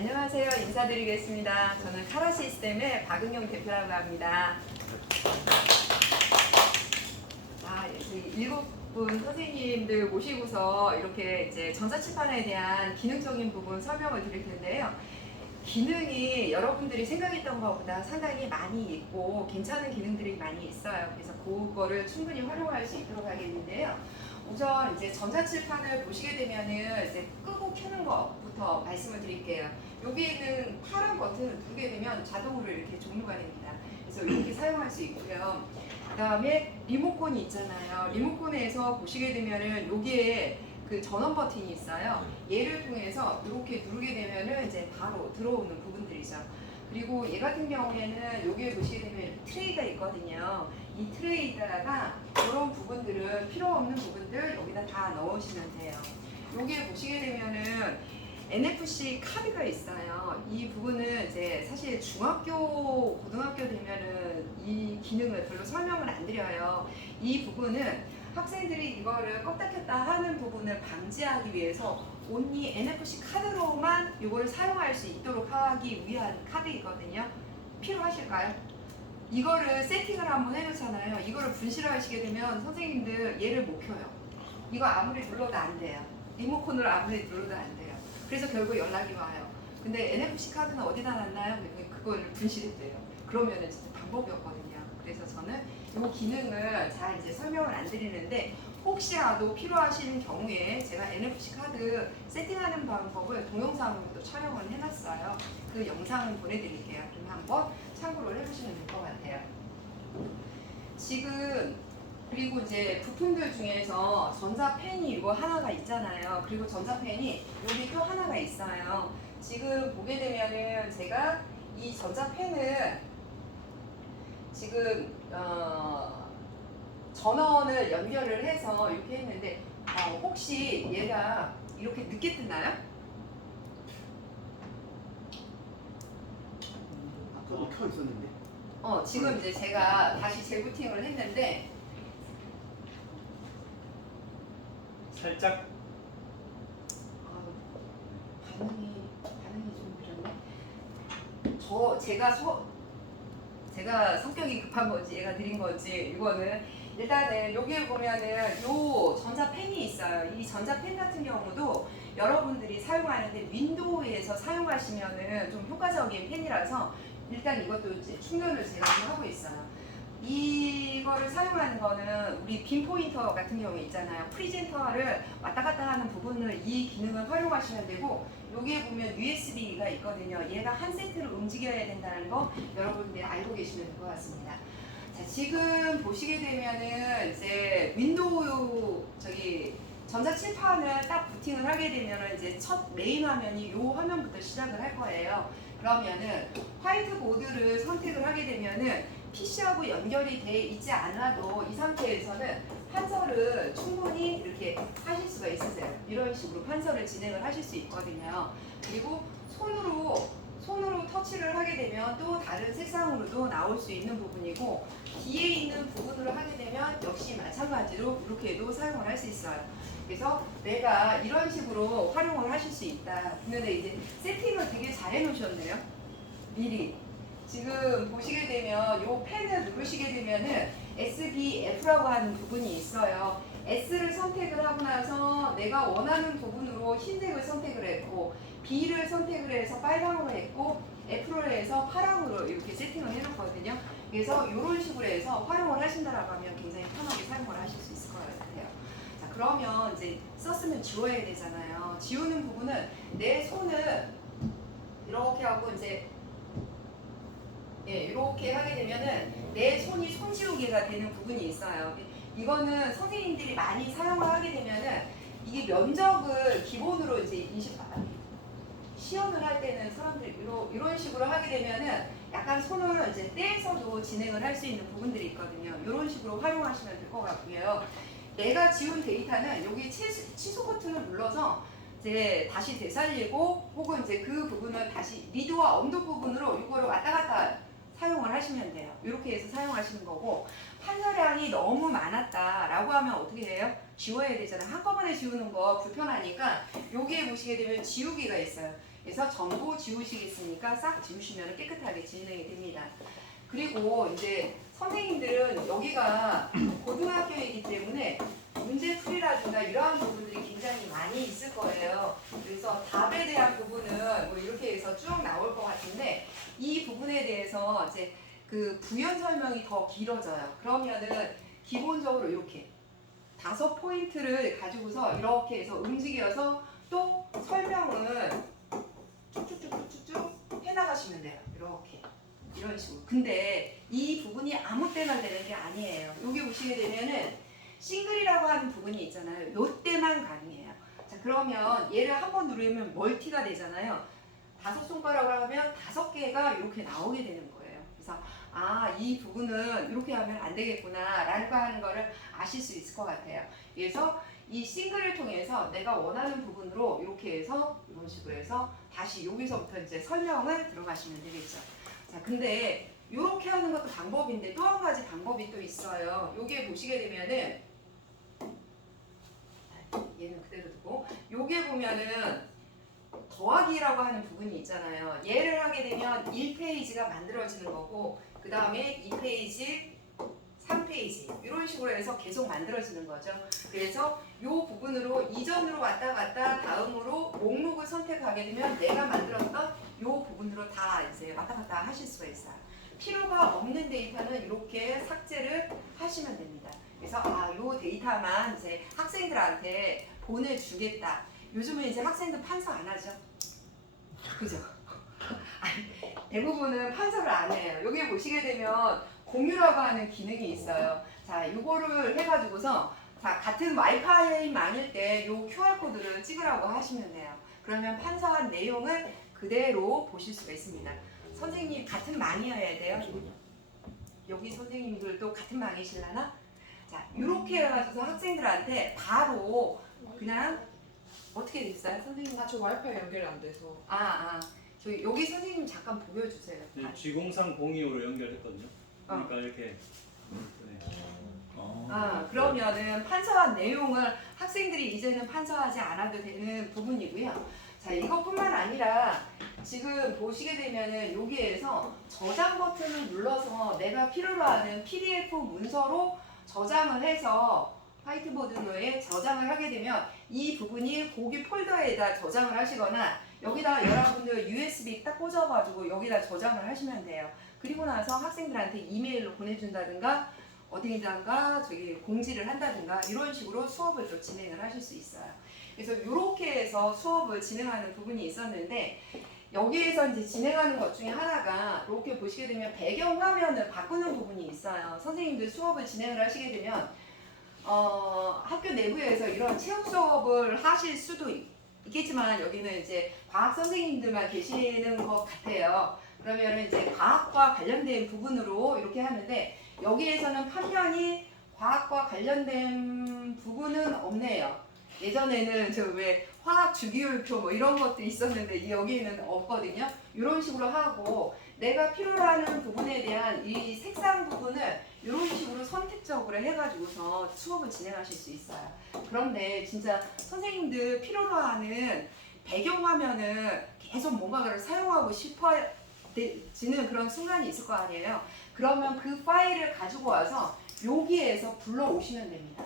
안녕하세요. 인사드리겠습니다. 저는 카라 시스템의 박은경 대표라고 합니다. 일곱 분 선생님들 모시고서 이렇게 이제 전자칠판에 대한 기능적인 부분 설명을 드릴 텐데요. 기능이 여러분들이 생각했던 것보다 상당히 많이 있고 괜찮은 기능들이 많이 있어요. 그래서 그거를 충분히 활용할 수 있도록 하겠는데요. 우선 이제 전자칠판을 보시게 되면은 이제 끄고 켜는 것부터 말씀을 드릴게요. 여기 있는 파란 버튼을 누르게 되면 자동으로 이렇게 종료가 됩니다. 그래서 이렇게 사용할 수 있고요. 그 다음에 리모컨이 있잖아요. 리모컨에서 보시게 되면은 여기에 그 전원 버튼이 있어요. 얘를 통해서 이렇게 누르게 되면은 이제 바로 들어오는 부분들이죠. 그리고 얘 같은 경우에는 여기에 보시게 되면 트레이가 있거든요. 이 트레이에다가 이런 부분들은 필요 없는 부분들 여기다 다 넣으시면 돼요. 여기에 보시게 되면은 NFC 카드가 있어요. 이 부분은 이제 사실 중학교, 고등학교 되면은 이 기능을 별로 설명을 안 드려요. 이 부분은 학생들이 이거를 껐다 켰다 하는 부분을 방지하기 위해서 온리 NFC 카드로만 이걸 사용할 수 있도록 하기 위한 카드이거든요. 필요하실까요? 이거를 세팅을 한번 해놓잖아요. 이거를 분실하시게 되면 선생님들 얘를 못 켜요. 이거 아무리 눌러도 안 돼요. 리모컨으로 아무리 눌러도 안 돼요. 그래서 결국 연락이 와요. 근데 NFC 카드는 어디다 놨나요? 그걸 분실했대요. 그러면은 진짜 방법이 없거든요. 그래서 저는 이 기능을 잘 이제 설명을 안 드리는데 혹시라도 필요하신 경우에 제가 NFC 카드 세팅하는 방법을 동영상으로도 촬영을 해놨어요. 그 영상을 보내드릴게요. 그럼 한번 참고를 해보시면 될 것 같아요. 지금 그리고 이제 부품들 중에서 전자펜이 이거 하나가 있잖아요. 그리고 전자펜이 여기 또 하나가 있어요. 지금 보게 되면은 제가 이 전자펜을 지금 전원을 연결을 해서 이렇게 했는데 혹시 얘가 이렇게 늦게 뜨나요? 아까도 켜 있었는데. 지금 이제 제가 다시 재부팅을 했는데 살짝 반응이 좀 그렇네. 제가 성격이 급한 건지 얘가 느린 건지 이거는 일단은 여기에 보면은 요 전자펜이 있어요. 이 전자펜 같은 경우도 여러분들이 사용하는데 윈도우에서 사용하시면은 좀 효과적인 펜이라서 일단 이것도 이제 충전을 제가 좀 하고 있어요. 이거를 사용하는 거는 우리 빔 포인터 같은 경우 있잖아요. 프리젠터를 왔다 갔다 하는 부분을 이 기능을 활용하시면 되고 여기에 보면 USB가 있거든요. 얘가 한 세트를 움직여야 된다는 거 여러분들 알고 계시면 될 것 같습니다. 자, 지금 보시게 되면은 이제 윈도우 전자칠판을 딱 부팅을 하게 되면은 이제 첫 메인 화면이 이 화면부터 시작을 할 거예요. 그러면은 화이트보드를 선택을 하게 되면은 PC하고 연결이 돼 있지 않아도 이 상태에서는 판서를 충분히 이렇게 하실 수가 있으세요. 이런 식으로 판서를 진행을 하실 수 있거든요. 그리고 손으로 터치를 하게 되면 또 다른 색상으로도 나올 수 있는 부분이고 뒤에 있는 부분으로 하게 되면 역시 마찬가지로 이렇게도 사용을 할 수 있어요. 그래서 내가 이런 식으로 활용을 하실 수 있다. 근데 이제 세팅을 되게 잘 해놓으셨네요. 미리. 지금 보시게 되면 이 펜을 누르시게 되면은 SBF라고 하는 부분이 있어요. S를 선택을 하고 나서 내가 원하는 부분으로 흰색을 선택을 했고 B를 선택을 해서 빨강으로 했고 F로 해서 파랑으로 이렇게 세팅을 해놓거든요. 그래서 이런 식으로 해서 활용을 하신다라고 하면 굉장히 편하게 사용을 하실 수 있을 것 같아요. 자, 그러면 이제 썼으면 지워야 되잖아요. 지우는 부분은 내 손을 이렇게 하고 이제 이렇게 하게 되면은 내 손이 손지우개가 되는 부분이 있어요. 이거는 선생님들이 많이 사용을 하게 되면은 이게 면적을 기본으로 이제 시연을 할 때는 사람들이 이런 식으로 하게 되면은 약간 손을 이제 떼서도 진행을 할 수 있는 부분들이 있거든요. 이런 식으로 활용하시면 될 것 같고요. 내가 지운 데이터는 여기 취소 버튼을 눌러서 이제 다시 되살리고 혹은 이제 그 부분을 다시 리드와 언더 부분으로 이거를 왔다 갔다 사용을 하시면 돼요. 이렇게 해서 사용하시는 거고 판서량이 너무 많았다라고 하면 어떻게 해요? 지워야 되잖아요. 한꺼번에 지우는 거 불편하니까 여기에 보시게 되면 지우개가 있어요. 그래서 전부 지우시겠습니까? 싹 지우시면 깨끗하게 진행이 됩니다. 그리고 이제 선생님들은 여기가 고등학교이기 때문에 문제풀이라든가 이러한 부분들이 굉장히 많이 있을 거예요. 그래서 답에 대한 부분은 뭐 이렇게 해서 쭉 나올 것 같은데 이 부분에 대해서 이제 그 부연 설명이 더 길어져요. 그러면은 기본적으로 이렇게 5포인트를 가지고서 이렇게 해서 움직여서 또 설명을 쭉쭉쭉쭉쭉 해나가시면 돼요. 이렇게 이런 식으로. 근데 이 부분이 아무 때나 되는 게 아니에요. 여기 보시게 되면은 싱글이라고 하는 부분이 있잖아요. 요 때만 가능해요. 자, 그러면 얘를 한번 누르면 멀티가 되잖아요. 5손가락을 하면 5개가 이렇게 나오게 되는 거예요. 그래서 아, 이 부분은 이렇게 하면 안 되겠구나 라는 거 하는 거를 아실 수 있을 것 같아요. 그래서 이 싱글을 통해서 내가 원하는 부분으로 이렇게 해서 이런 식으로 해서 다시 여기서부터 이제 설명을 들어가시면 되겠죠. 자, 근데 이렇게 하는 것도 방법인데 또 한 가지 방법이 또 있어요. 여기에 보시게 되면은 얘는 그대로 두고 여기에 보면은 더하기라고 하는 부분이 있잖아요. 얘를 하게 되면 1페이지가 만들어지는 거고 그 다음에 2페이지, 3페이지 이런 식으로 해서 계속 만들어지는 거죠. 그래서 이 부분으로 이전으로 왔다 갔다 다음으로 목록을 선택하게 되면 내가 만들었던 이 부분으로 다 이제 왔다 갔다 하실 수가 있어요. 필요가 없는 데이터는 이렇게 삭제를 하시면 됩니다. 그래서 아, 이 데이터만 이제 학생들한테 보내주겠다. 요즘은 이제 학생들 판서 안 하죠. 그죠? 아니, 대부분은 판서를 안 해요. 여기 보시게 되면 공유라고 하는 기능이 있어요. 자, 이거를 해가지고서 자, 같은 와이파이만일 때 이 QR코드를 찍으라고 하시면 돼요. 그러면 판서한 내용을 그대로 보실 수가 있습니다. 선생님 같은 망이어야 돼요. 여기 선생님들도 같은 망이실라나? 자, 이렇게 해가지고 학생들한테 바로 그냥 어떻게 됐어요? 선생님? 저 와이파이 연결이 안 돼서. 저희 여기 선생님 잠깐 보여주세요. 네, G03 02호로 연결했거든요. 그러니까 이렇게. 네. 그러면은 판서한 내용을 학생들이 이제는 판서하지 않아도 되는 부분이고요. 자, 이것뿐만 아니라 지금 보시게 되면은 여기에서 저장 버튼을 눌러서 내가 필요로 하는 PDF 문서로 저장을 해서 화이트보드에 저장을 하게 되면 이 부분이 거기 폴더에다 저장을 하시거나 여기다 여러분들 USB 딱 꽂아가지고 여기다 저장을 하시면 돼요. 그리고 나서 학생들한테 이메일로 보내준다든가 어디다가 저기 공지를 한다든가 이런 식으로 수업을 또 진행을 하실 수 있어요. 그래서 이렇게 해서 수업을 진행하는 부분이 있었는데 여기에서 이제 진행하는 것 중에 하나가 이렇게 보시게 되면 배경 화면을 바꾸는 부분이 있어요. 선생님들 수업을 진행을 하시게 되면 학교 내부에서 이런 체육 수업을 하실 수도 있겠지만 여기는 이제 과학 선생님들만 계시는 것 같아요. 그러면 이제 과학과 관련된 부분으로 이렇게 하는데 여기에서는 판면이 과학과 관련된 부분은 없네요. 예전에는 저 왜 화학 주기율표 뭐 이런 것도 있었는데 여기는 없거든요. 이런 식으로 하고 내가 필요로 하는 부분에 대한 이 색상 부분을 이런 식으로 선택적으로 해가지고서 수업을 진행하실 수 있어요. 그런데 진짜 선생님들 필요로 하는 배경화면을 계속 뭔가를 사용하고 싶어지는 그런 순간이 있을 거 아니에요. 그러면 그 파일을 가지고 와서 여기에서 불러오시면 됩니다.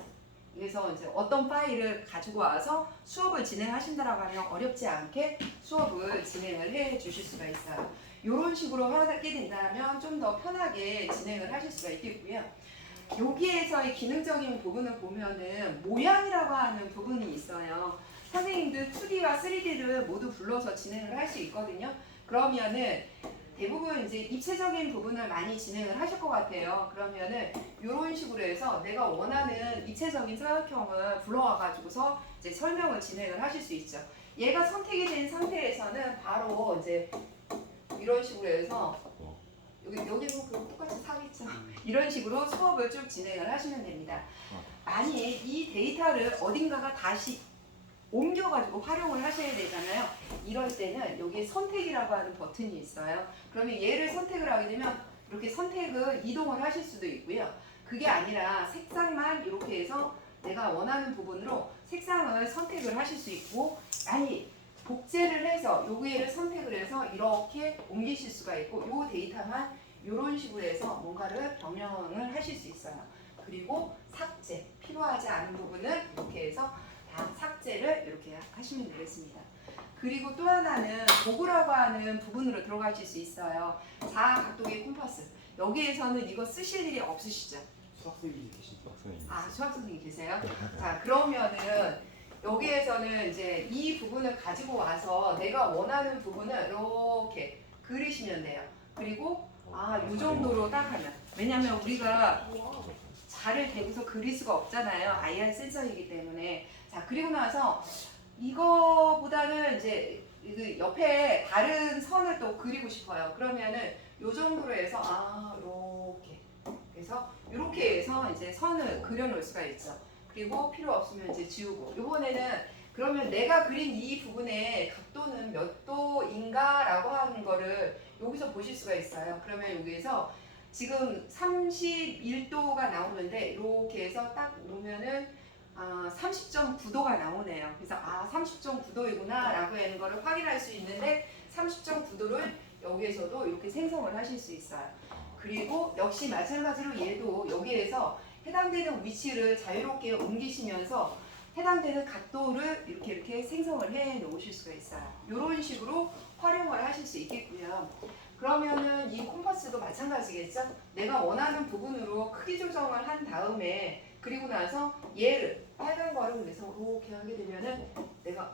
그래서 이제 어떤 파일을 가지고 와서 수업을 진행하신다라고 하면 어렵지 않게 수업을 진행을 해 주실 수가 있어요. 이런 식으로 하게 된다면 좀 더 편하게 진행을 하실 수가 있겠고요. 여기에서의 기능적인 부분을 보면은 모양이라고 하는 부분이 있어요. 선생님들 2D와 3D를 모두 불러서 진행을 할 수 있거든요. 그러면은 대부분 이제 입체적인 부분을 많이 진행을 하실 것 같아요. 그러면은 이런 식으로 해서 내가 원하는 입체적인 사각형을 불러와가지고서 이제 설명을 진행을 하실 수 있죠. 얘가 선택이 된 상태에서는 바로 이제 이런 식으로 해서 여기도 그 똑같이 사겠죠. 이런 식으로 수업을 쭉 진행을 하시면 됩니다. 만약 이 데이터를 어딘가가 다시 옮겨가지고 활용을 하셔야 되잖아요. 이럴 때는 여기 선택이라고 하는 버튼이 있어요. 그러면 얘를 선택을 하게 되면 이렇게 선택을 이동을 하실 수도 있고요. 그게 아니라 색상만 이렇게 해서 내가 원하는 부분으로 색상을 선택을 하실 수 있고, 아니 복제를 해서 여기를 선택을 해서 이렇게 옮기실 수가 있고 요 데이터만 이런 식으로 해서 뭔가를 변형을 하실 수 있어요. 그리고 삭제, 필요하지 않은 부분은 이렇게 해서 다 삭제를 이렇게 하시면 되겠습니다. 그리고 또 하나는 도구라고 하는 부분으로 들어가실 수 있어요. 사각각도의 콤파스. 여기에서는 이거 쓰실 일이 없으시죠? 수학생이 계시죠? 아, 수학 선생님 계세요? 자, 그러면은 여기에서는 이제 이 부분을 가지고 와서 내가 원하는 부분을 이렇게 그리시면 돼요. 그리고 이 정도로 딱 하면. 왜냐면 우리가 자를 대고서 그릴 수가 없잖아요. IR 센서이기 때문에. 자, 그리고 나서 이거보다는 이제 그 옆에 다른 선을 또 그리고 싶어요. 그러면은 요 정도로 해서 이렇게 그래서 이렇게 해서 이제 선을 그려놓을 수가 있죠. 그리고 필요 없으면 이제 지우고. 이번에는 그러면 내가 그린 이 부분의 각도는 몇 도인가라고 하는 거를 여기서 보실 수가 있어요. 그러면 여기에서 지금 31도가 나오는데 이렇게 해서 딱 놓으면은 30.9도가 나오네요. 그래서 30.9도이구나 라고 하는 거를 확인할 수 있는데 30.9도를 여기에서도 이렇게 생성을 하실 수 있어요. 그리고 역시 마찬가지로 얘도 여기에서 해당되는 위치를 자유롭게 옮기시면서 해당되는 각도를 이렇게 생성을 해 놓으실 수가 있어요. 이런 식으로 활용을 하실 수 있겠고요. 그러면은 이 콤파스도 마찬가지겠죠? 내가 원하는 부분으로 크기 조정을 한 다음에 그리고 나서 얘를 빨간 거를 그래서 이렇게 하게 되면은 내가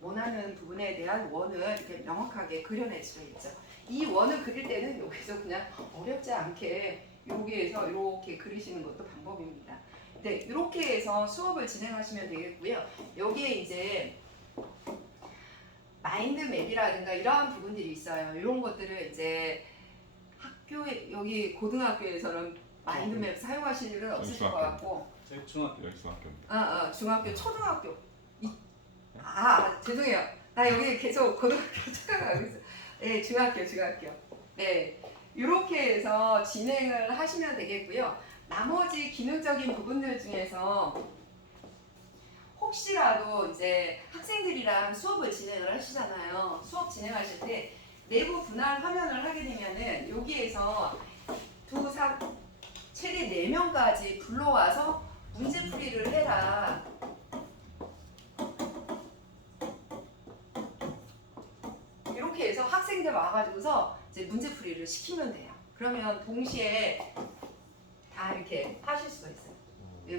원하는 부분에 대한 원을 이렇게 명확하게 그려낼 수가 있죠. 이 원을 그릴 때는 여기서 그냥 어렵지 않게 여기에서 이렇게 그리시는 것도 방법입니다. 네, 이렇게 해서 수업을 진행하시면 되겠고요. 여기에 이제 마인드맵이라든가 이러한 부분들이 있어요. 이런 것들을 이제 학교에 여기 고등학교에서는 마인드맵 사용하실 일은 없으실 것 같고, 저희 중학교. 여기 중학교입니다. 중학교, 초등학교. 죄송해요. 나 여기 계속 고등학교 착각하고 있어. 네, 중학교. 네, 이렇게 해서 진행을 하시면 되겠고요. 나머지 기능적인 부분들 중에서 혹시라도 이제 학생들이랑 수업을 진행을 하시잖아요. 수업 진행하실 때 내부 분할 화면을 하게 되면은 여기에서 최대 4명까지 불러와서 문제풀이를 해라. 이렇게 해서 학생들 와가지고서 이제 문제풀이를 시키면 돼요. 그러면 동시에 다 이렇게 하실 수가 있어요.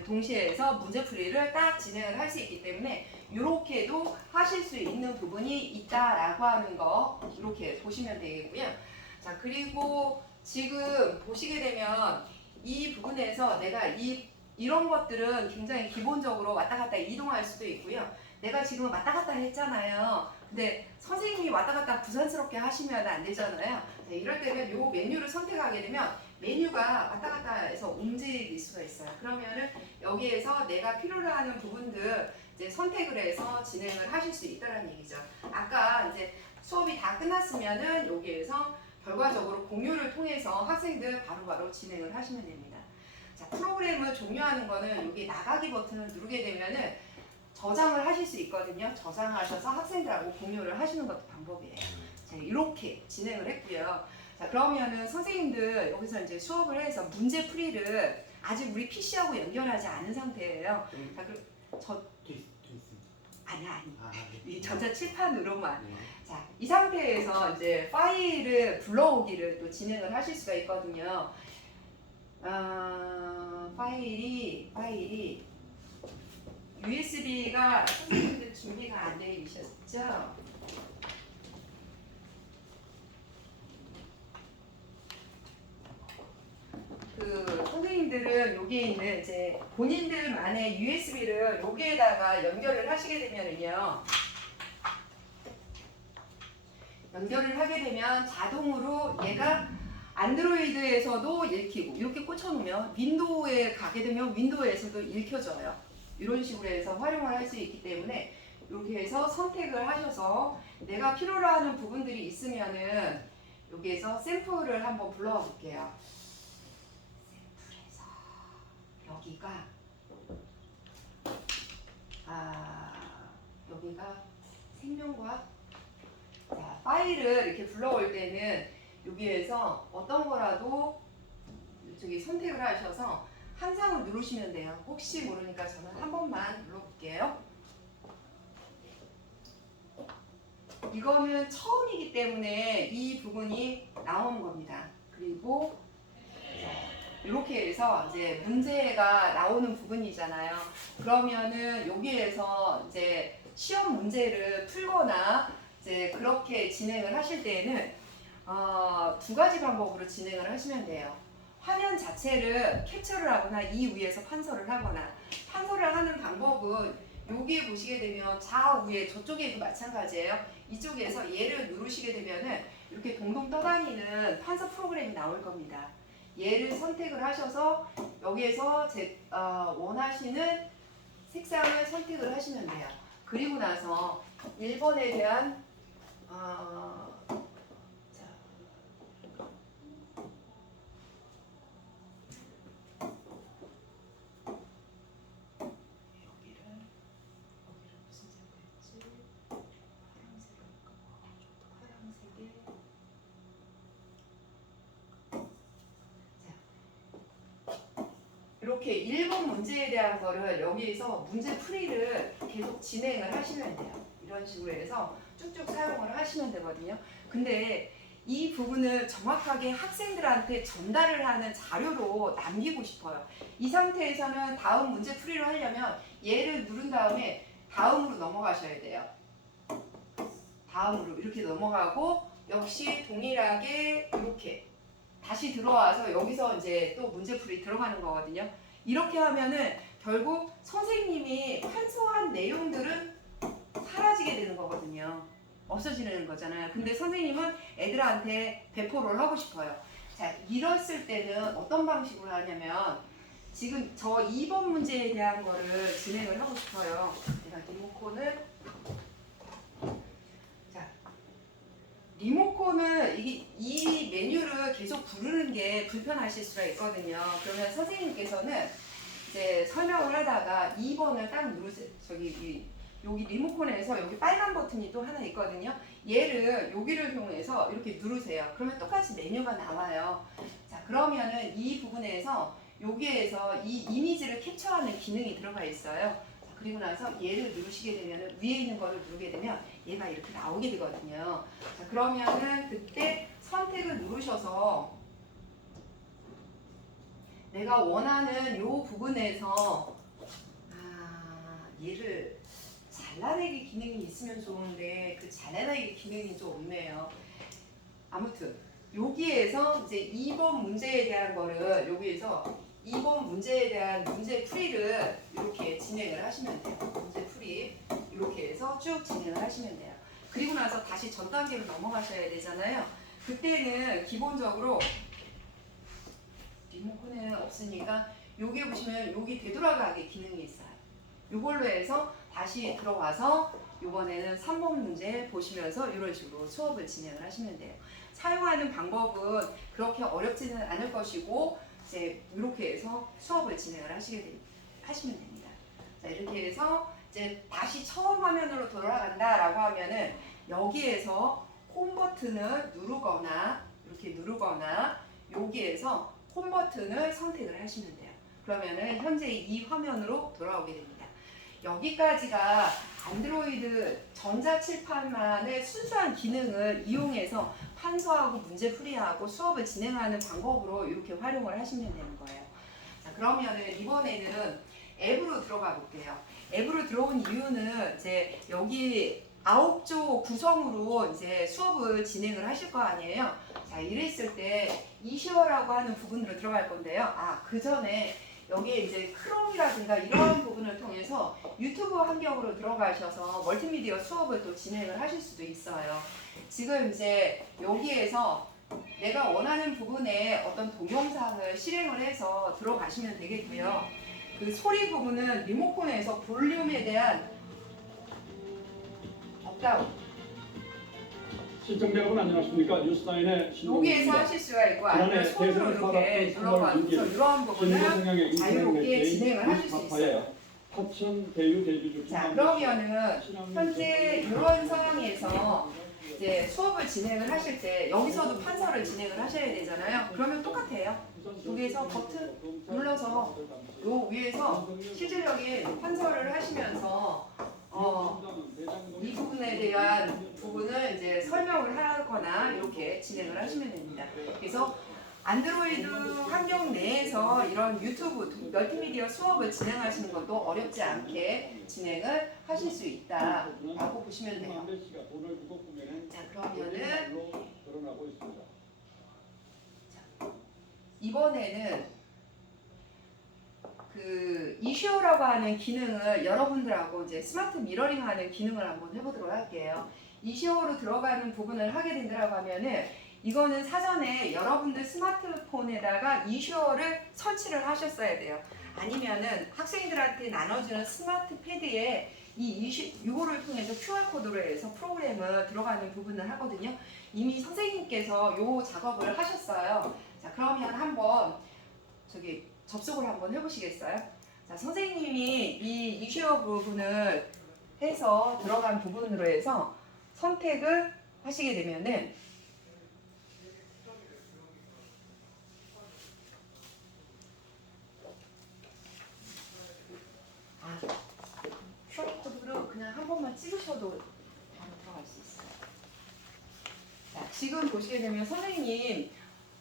동시에 해서 문제풀이를 딱 진행을 할 수 있기 때문에 이렇게도 하실 수 있는 부분이 있다라고 하는 거 이렇게 보시면 되겠고요. 자, 그리고 지금 보시게 되면 이 부분에서 내가 이런 것들은 굉장히 기본적으로 왔다 갔다 이동할 수도 있고요. 내가 지금 왔다 갔다 했잖아요. 근데 선생님이 왔다 갔다 부산스럽게 하시면 안 되잖아요. 자, 이럴 때는 이 메뉴를 선택하게 되면 메뉴가 왔다 갔다 해서 움직일 수가 있어요. 그러면은 여기에서 내가 필요로 하는 부분들 이제 선택을 해서 진행을 하실 수 있다는 얘기죠. 아까 이제 수업이 다 끝났으면은 여기에서 결과적으로 공유를 통해서 학생들 바로바로 진행을 하시면 됩니다. 자, 프로그램을 종료하는 거는 여기 나가기 버튼을 누르게 되면은 저장을 하실 수 있거든요. 저장하셔서 학생들하고 공유를 하시는 것도 방법이에요. 자, 이렇게 진행을 했고요. 자, 그러면은 선생님들 여기서 이제 수업을 해서 문제 풀이를 아직 우리 PC하고 연결하지 않은 상태예요. 자, 돼 있습니다. 아니. 네. 이 전자칠판으로만. 네. 자, 이 상태에서 이제 파일을 불러오기를 또 진행을 하실 수가 있거든요. 파일이 USB가 선생님들 준비가 안 되어 계셨죠? 선생님들은 여기에 있는 이제 본인들만의 USB를 여기에다가 연결을 하시게 되면은요. 연결을 하게 되면 자동으로 얘가 안드로이드에서도 읽히고 이렇게 꽂혀놓으면 윈도우에 가게 되면 윈도우에서도 읽혀져요. 이런 식으로 해서 활용을 할 수 있기 때문에 이렇게 해서 선택을 하셔서 내가 필요로 하는 부분들이 있으면은 여기에서 샘플을 한번 불러와 볼게요. 샘플에서 여기가 생명과학. 자, 파일을 이렇게 불러올 때는 여기에서 어떤 거라도 저기 선택을 하셔서 항상을 누르시면 돼요. 혹시 모르니까 저는 한 번만 눌러볼게요. 이거는 처음이기 때문에 이 부분이 나오는 겁니다. 그리고 이렇게 해서 이제 문제가 나오는 부분이잖아요. 그러면은 여기에서 이제 시험 문제를 풀거나 이제 그렇게 진행을 하실 때에는 두 가지 방법으로 진행을 하시면 돼요. 화면 자체를 캡처를 하거나 이 위에서 판서를 하거나. 판서를 하는 방법은 여기에 보시게 되면 좌우에 저쪽에도 마찬가지예요. 이쪽에서 얘를 누르시게 되면은 이렇게 동동 떠다니는 판서 프로그램이 나올 겁니다. 얘를 선택을 하셔서 여기에서 원하시는 색상을 선택을 하시면 돼요. 그리고 나서 1번에 대한 이렇게 1번 문제에 대한 거를 여기에서 문제 풀이를 계속 진행을 하시면 돼요. 이런 식으로 해서 쭉쭉 사용을 하시면 되거든요. 근데 이 부분을 정확하게 학생들한테 전달을 하는 자료로 남기고 싶어요. 이 상태에서는 다음 문제 풀이를 하려면 얘를 누른 다음에 다음으로 넘어가셔야 돼요. 다음으로 이렇게 넘어가고 역시 동일하게 이렇게 다시 들어와서 여기서 이제 또 문제풀이 들어가는 거거든요. 이렇게 하면은 결국 선생님이 판서한 내용들은 사라지게 되는 거거든요. 없어지는 거잖아요. 근데 선생님은 애들한테 배포를 하고 싶어요. 자, 이랬을 때는 어떤 방식으로 하냐면 지금 저 2번 문제에 대한 거를 진행을 하고 싶어요. 제가 리모컨을 리모컨은 이 메뉴를 계속 부르는 게 불편하실 수가 있거든요. 그러면 선생님께서는 이제 설명을 하다가 2번을 딱 누르세요. 여기 리모컨에서 여기 빨간 버튼이 또 하나 있거든요. 얘를 여기를 이용해서 이렇게 누르세요. 그러면 똑같이 메뉴가 나와요. 자, 그러면은 이 부분에서 여기에서 이 이미지를 캡처하는 기능이 들어가 있어요. 그리고 나서 얘를 누르시게 되면 위에 있는 거를 누르게 되면 얘가 이렇게 나오게 되거든요. 자, 그러면은 그때 선택을 누르셔서 내가 원하는 요 부분에서 얘를 잘라내기 기능이 있으면 좋은데 그 잘라내기 기능이 좀 없네요. 아무튼 여기에서 이제 2번 문제에 대한 거를 여기에서 2번 문제에 대한 문제 풀이를 이렇게 진행을 하시면 돼요. 문제 풀이 이렇게 해서 쭉 진행을 하시면 돼요. 그리고 나서 다시 전 단계로 넘어가셔야 되잖아요. 그때는 기본적으로 리모컨에는 없으니까 여기 보시면 여기 되돌아가기 기능이 있어요. 이걸로 해서 다시 들어가서 이번에는 3번 문제 보시면서 이런 식으로 수업을 진행을 하시면 돼요. 사용하는 방법은 그렇게 어렵지는 않을 것이고 이제 이렇게 해서 수업을 진행을 하시면 됩니다. 자, 이렇게 해서 이제 다시 처음 화면으로 돌아간다라고 하면은 여기에서 홈 버튼을 누르거나 이렇게 누르거나 여기에서 홈 버튼을 선택을 하시면 돼요. 그러면은 현재 이 화면으로 돌아오게 됩니다. 여기까지가 안드로이드 전자칠판만의 순수한 기능을 이용해서 판서하고 문제 풀이하고 수업을 진행하는 방법으로 이렇게 활용을 하시면 되는 거예요. 자, 그러면은 이번에는 앱으로 들어가 볼게요. 앱으로 들어온 이유는 이제 여기 9조 구성으로 이제 수업을 진행을 하실 거 아니에요. 자, 이랬을 때 이슈어라고 하는 부분으로 들어갈 건데요. 그 전에 여기에 이제 크롬이라든가 이러한 부분을 통해서 유튜브 환경으로 들어가셔서 멀티미디어 수업을 또 진행을 하실 수도 있어요. 지금 이제 여기에서 내가 원하는 부분에 어떤 동영상을 실행을 해서 들어가시면 되겠고요. 그 소리 부분은 리모컨에서 볼륨에 대한 업다운 시청자 여러분 안녕하십니까. 뉴스타인의 여기에서 신동입니다. 하실 수가 있고 아니면 손으로 이렇게 눌러가면서 이러한 부분을 자유롭게 진행을 하실 수 있어요. 하천 대유 대주주 자, 그러면은 현재 이런 상황에서 이제 수업을 진행을 하실 때 여기서도 판서를 진행을 하셔야 되잖아요. 그러면 똑같아요. 여기에서 버튼 눌러서 요 위에서 실질적인 판서를 하시면서 이 부분에 대한 부분을 이제 설명을 하거나 이렇게 진행을 하시면 됩니다. 그래서 안드로이드 환경 내에서 이런 유튜브 멀티미디어 수업을 진행하시는 것도 어렵지 않게 진행을 하실 수 있다라고 보시면 돼요. 자, 그러면은 이번에는 그 이슈어라고 하는 기능을 여러분들하고 이제 스마트 미러링하는 기능을 한번 해보도록 할게요. 이슈어로 들어가는 부분을 하게 된다고 하면은 이거는 사전에 여러분들 스마트폰에다가 이슈어를 설치를 하셨어야 돼요. 아니면은 학생들한테 나눠주는 스마트 패드에 이거를 통해서 QR 코드로 해서 프로그램을 들어가는 부분을 하거든요. 이미 선생님께서 요 작업을 하셨어요. 자, 그러면 한번 접속을 한번 해보시겠어요? 자, 선생님이 이 이슈어 부분을 해서 들어간 부분으로 해서 선택을 하시게 되면은 QR코드로 그냥 한 번만 찍으셔도 바로 들어갈 수 있어요. 자, 지금 보시게 되면 선생님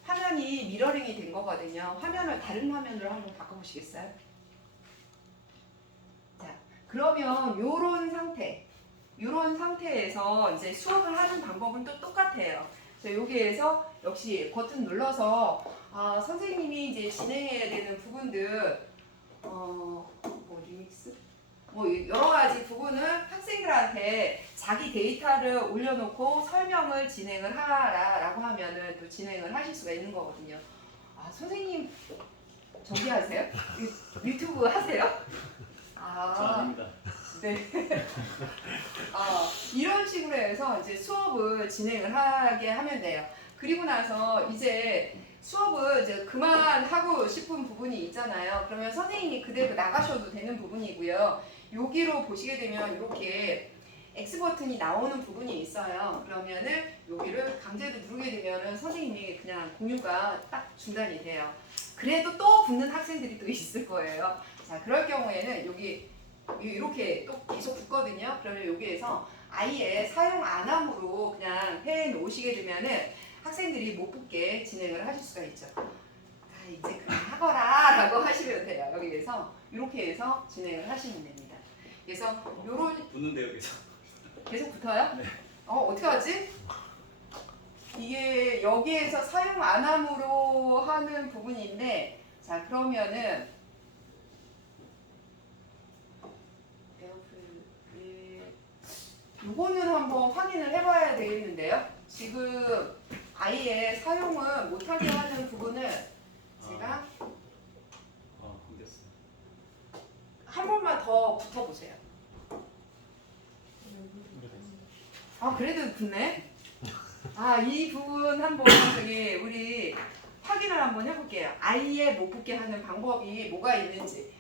화면이 미러링이 된 거거든요. 화면을 다른 화면으로 한번 바꿔보시겠어요? 자, 그러면 요런 상태에서 이제 수업을 하는 방법은 또 똑같아요. 여기에서 역시 버튼 눌러서 선생님이 이제 진행해야 되는 부분들 리믹스? 여러 가지 부분을 학생들한테 자기 데이터를 올려놓고 설명을 진행을 하라라고 하면은 또 진행을 하실 수가 있는 거거든요. 선생님 저기 하세요? 유튜브 하세요? 아닙니다. 네. 이런 식으로 해서 이제 수업을 진행을 하게 하면 돼요. 그리고 나서 이제 수업을 이제 그만하고 싶은 부분이 있잖아요. 그러면 선생님이 그대로 나가셔도 되는 부분이고요. 여기로 보시게 되면 이렇게 X 버튼이 나오는 부분이 있어요. 그러면은 여기를 강제로 누르게 되면은 선생님이 그냥 공유가 딱 중단이 돼요. 그래도 또 붙는 학생들이 또 있을 거예요. 자, 그럴 경우에는 여기 이렇게 또 계속 붙거든요. 그러면 여기에서 아예 사용 안 함으로 그냥 해 놓으시게 되면은 학생들이 못 붙게 진행을 하실 수가 있죠. 이제 그만하거라 라고 하시면 돼요. 여기에서 이렇게 해서 진행을 하시면 됩니다. 그래서 요런 붙는데요, 계속. 계속 붙어요? 네. 어떻게 하지? 이게 여기에서 사용 안 함으로 하는 부분인데, 자, 그러면은 요거는 한번 확인을 해봐야 되겠는데요. 지금 아예 사용을 못하게 하는 부분을 제가 끊겼어요. 한 번만 더 붙어보세요. 그래도 붙네. 이 부분 한번 우리 확인을 한번 해볼게요. 아예 못 붙게 하는 방법이 뭐가 있는지.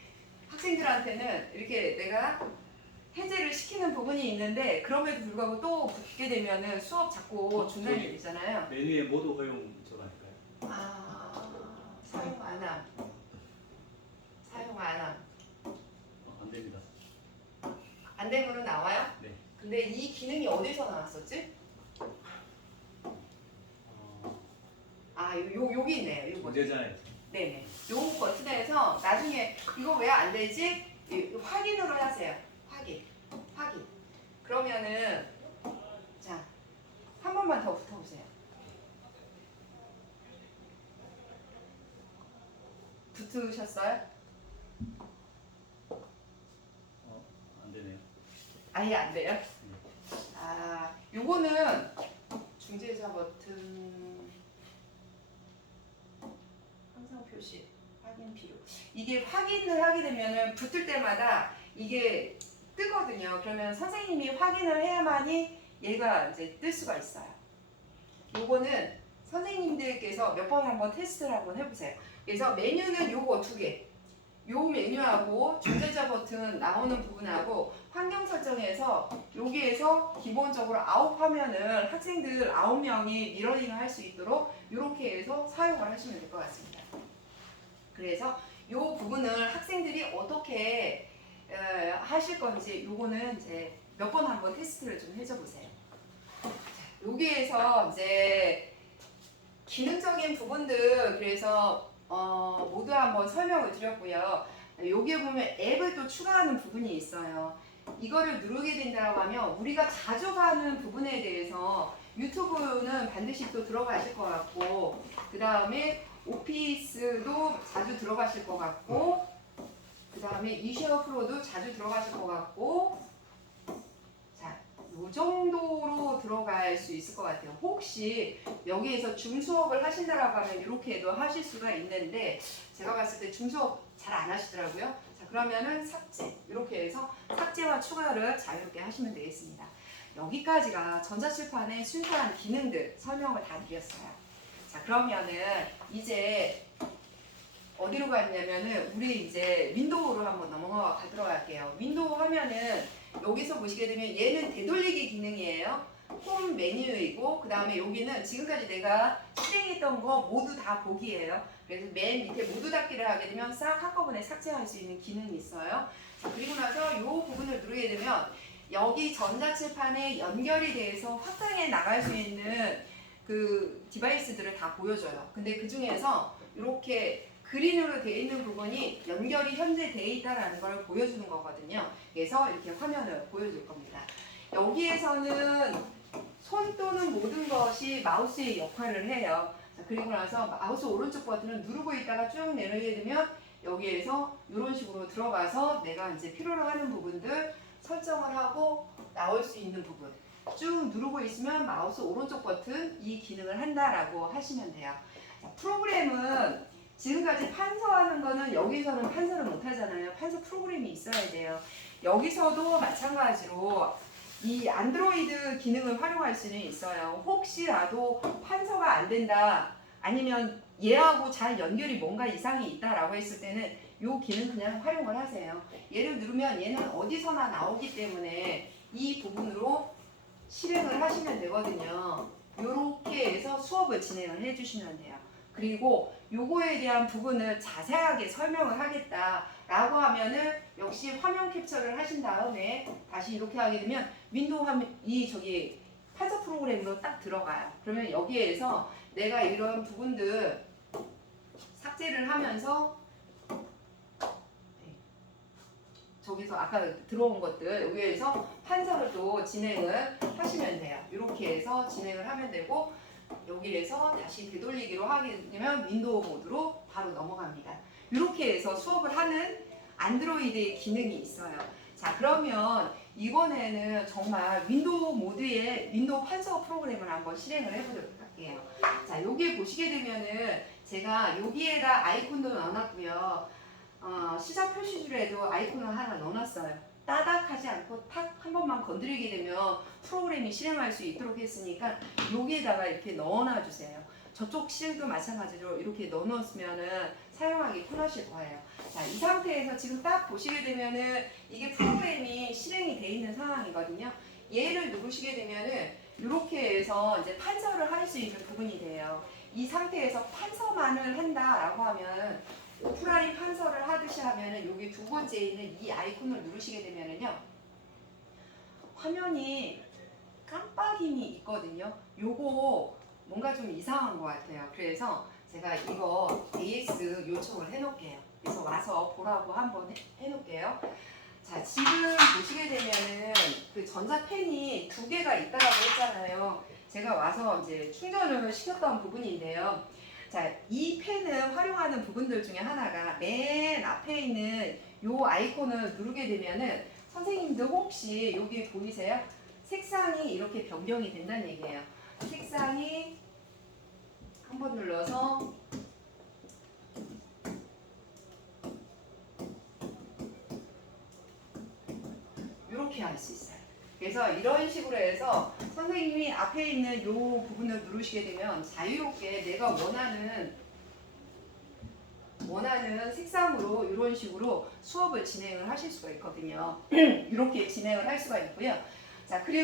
학생들한테는 이렇게 내가 해제를 시키는 부분이 있는데 그럼에도 불구하고 또 붙게 되면은 수업 자꾸 중단이 되잖아요. 메뉴에 모두 허용 들어가니까요. 사용 안 함. 사용 안 함. 안 됩니다. 안 되므로 나와요? 네. 근데 이 기능이 어디서 나왔었지? 여기 있네요. 요 버튼. 문제자에 네네. 요 버튼에서 나중에 이거 왜 안 되지? 확인으로 하세요. 확인. 그러면은 자, 한 번만 더 붙어보세요. 붙으셨어요? 안 되네요. 아예 안 돼요? 요거는 중재자 버튼 항상 표시 확인 필요. 이게 확인을 하게 되면은 붙을 때마다 이게 뜨거든요. 그러면 선생님이 확인을 해야만이 얘가 이제 뜰 수가 있어요. 요거는 선생님들께서 몇 번 한번 테스트를 한번 해보세요. 그래서 메뉴는 요거 2개. 요 메뉴하고 중재자 버튼 나오는 부분하고 환경 설정에서 여기에서 기본적으로 아웃 화면을 학생들 9명이 미러링을 할 수 있도록 이렇게 해서 사용을 하시면 될 것 같습니다. 그래서 요 부분을 학생들이 어떻게 하실 건지 요거는 이제 몇 번 한번 테스트를 좀 해줘 보세요. 여기에서 이제 기능적인 부분들 그래서 모두 한번 설명을 드렸고요. 여기에 보면 앱을 또 추가하는 부분이 있어요. 이거를 누르게 된다고 하면 우리가 자주 가는 부분에 대해서 유튜브는 반드시 또 들어가실 것 같고 그 다음에 오피스도 자주 들어가실 것 같고 그 다음에 이쉐어 프로도 자주 들어가실 것 같고 자, 요 정도로 들어갈 수 있을 것 같아요. 혹시 여기에서 줌 수업을 하신다라고 하면 이렇게도 하실 수가 있는데 제가 봤을 때 줌 수업 잘 안 하시더라고요. 자, 그러면은 삭제 이렇게 해서 삭제와 추가를 자유롭게 하시면 되겠습니다. 여기까지가 전자칠판의 순수한 기능들 설명을 다 드렸어요. 자, 그러면은 이제 어디로 갔냐면은 우리 이제 윈도우로 한번 넘어가 가도록 할게요. 윈도우 하면은 여기서 보시게 되면 얘는 되돌리기 기능이에요. 홈 메뉴이고 그 다음에 여기는 지금까지 내가 실행했던 거 모두 다 보기예요. 그래서 맨 밑에 모두 닫기를 하게 되면 싹 한꺼번에 삭제할 수 있는 기능이 있어요. 자, 그리고 나서 이 부분을 누르게 되면 여기 전자칠판에 연결이 돼서 확장해 나갈 수 있는 그 디바이스들을 다 보여줘요. 근데 그 중에서 이렇게 그린으로 되어 있는 부분이 연결이 현재 되어 있다는 걸 보여주는 거거든요. 그래서 이렇게 화면을 보여줄 겁니다. 여기에서는 손 또는 모든 것이 마우스의 역할을 해요. 자, 그리고 나서 마우스 오른쪽 버튼을 누르고 있다가 쭉 내리게 되면 여기에서 이런 식으로 들어가서 내가 이제 필요로 하는 부분들 설정을 하고 나올 수 있는 부분 쭉 누르고 있으면 마우스 오른쪽 버튼 이 기능을 한다라고 하시면 돼요. 자, 프로그램은 지금까지 판서하는 거는 여기서는 판서를 못 하잖아요. 판서 프로그램이 있어야 돼요. 여기서도 마찬가지로 이 안드로이드 기능을 활용할 수는 있어요. 혹시라도 판서가 안 된다 아니면 얘하고 잘 연결이 뭔가 이상이 있다라고 했을 때는 이 기능 그냥 활용을 하세요. 얘를 누르면 얘는 어디서나 나오기 때문에 이 부분으로 실행을 하시면 되거든요. 이렇게 해서 수업을 진행을 해주시면 돼요. 그리고 요거에 대한 부분을 자세하게 설명을 하겠다라고 하면은 역시 화면 캡처를 하신 다음에 다시 이렇게 하게 되면 윈도우 화면 판서 프로그램으로 딱 들어가요. 그러면 여기에서 내가 이런 부분들 삭제를 하면서 저기서 아까 들어온 것들 여기에서 판서를 또 진행을 하시면 돼요. 이렇게 해서 진행을 하면 되고 여기에서 다시 되돌리기로 하게 되면 윈도우 모드로 바로 넘어갑니다. 이렇게 해서 수업을 하는 안드로이드의 기능이 있어요. 자, 그러면 이번에는 정말 윈도우 모드의 윈도우 판서 프로그램을 한번 실행을 해보도록 할게요. 자, 여기에 보시게 되면은 제가 여기에다 아이콘도 넣어놨고요. 시작 표시줄에도 아이콘을 하나 넣어놨어요. 따닥하지 않고 탁 한 번만 건드리게 되면 프로그램이 실행할 수 있도록 했으니까 여기에다가 이렇게 넣어놔 주세요. 저쪽 실도 마찬가지로 이렇게 넣어놓으면은 사용하기 편하실 거예요. 자, 이 상태에서 지금 딱 보시게 되면은 이게 프로그램이 실행이 돼 있는 상황이거든요. 얘를 누르시게 되면은 이렇게 해서 이제 판서를 할 수 있는 부분이 돼요. 이 상태에서 판서만을 한다라고 하면 오프라인 판서를 하듯이 하면은 여기 두 번째에 있는 이 아이콘을 누르시게 되면은요. 화면이 깜빡임이 있거든요. 요거 뭔가 좀 이상한 것 같아요. 그래서 제가 이거 AS 요청을 해놓을게요. 그래서 와서 보라고 한번 해놓을게요. 자, 지금 보시게 되면은 그 전자펜이 두 개가 있다라고 했잖아요. 제가 와서 이제 충전을 시켰던 부분인데요. 자, 이 펜을 활용하는 부분들 중에 하나가 맨 앞에 있는 요 아이콘을 누르게 되면은 선생님들 혹시 여기 보이세요? 색상이 이렇게 변경이 된다는 얘기예요. 색상이 한번 눌러서 이렇게 할 수 있어요. 그래서 이런 식으로 해서 선생님이 앞에 있는 이 부분을 누르시게 되면 자유롭게 내가 원하는 원하는 색상으로 이런 식으로 수업을 진행을 하실 수가 있거든요. 이렇게 진행을 할 수가 있고요. 자, 그리고